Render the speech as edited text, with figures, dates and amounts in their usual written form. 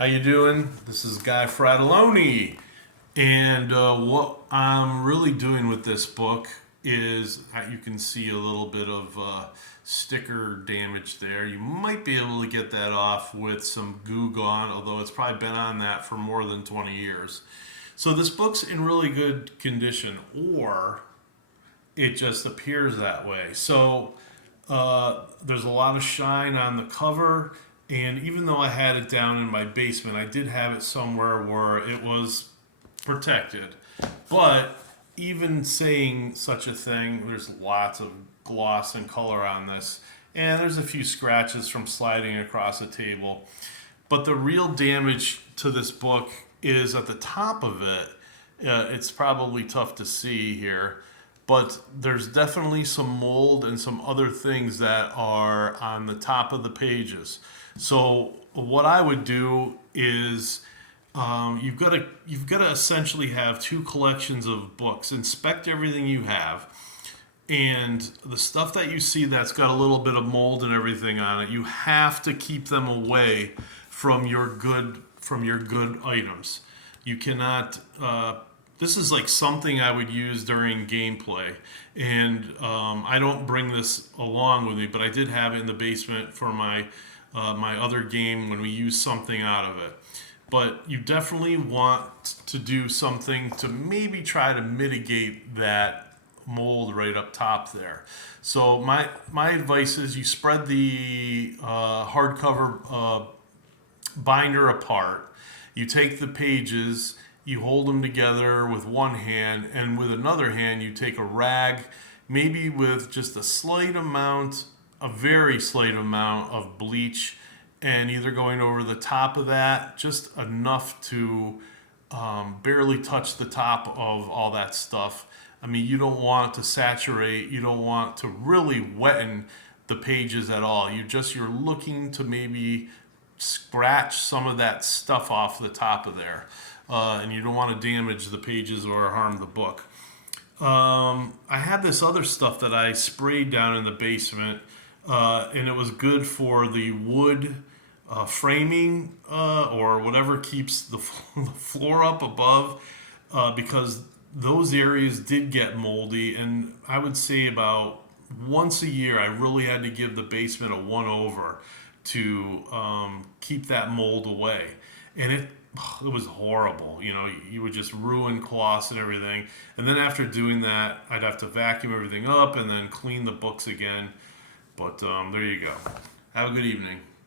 How you doing? This is Guy Fratelloni, and what I'm really doing with this book is you can see a little bit of sticker damage there. You might be able to get that off with some Goo Gone, although it's probably been on that for more than 20 years. So this book's in really good condition, or it just appears that way. So there's a lot of shine on the cover, and even though I had it down in my basement, I did have it somewhere where it was protected. But even saying such a thing, there's lots of gloss and color on this, and there's a few scratches from sliding across a table. But the real damage to this book is at the top of it. It's probably tough to see here, but there's definitely some mold and some other things that are on the top of the pages. So what I would do is you've got to essentially have two collections of books. Inspect everything you have, and the stuff that you see that's got a little bit of mold and everything on it, you have to keep them away from your good items. You cannot. This is like something I would use during gameplay, and I don't bring this along with me, but I did have it in the basement for my other game when we used something out of it. But you definitely want to do something to maybe try to mitigate that mold right up top there. So my advice is you spread the hardcover binder apart. You take the pages, you hold them together with one hand, and with another hand, you take a rag, maybe with just a very slight amount of bleach, and either going over the top of that, just enough to barely touch the top of all that stuff. I mean, you don't want to saturate, you don't want to really wetten the pages at all. You're looking to maybe scratch some of that stuff off the top of there, and you don't want to damage the pages or harm the book. I had this other stuff that I sprayed down in the basement, and it was good for the wood framing or whatever keeps the floor up above, because those areas did get moldy, and I would say about once a year I really had to give the basement a one over to keep that mold away, and it was horrible. You would just ruin cloths and everything, and then after doing that, I'd have to vacuum everything up and then clean the books again. But there you go. Have a good evening.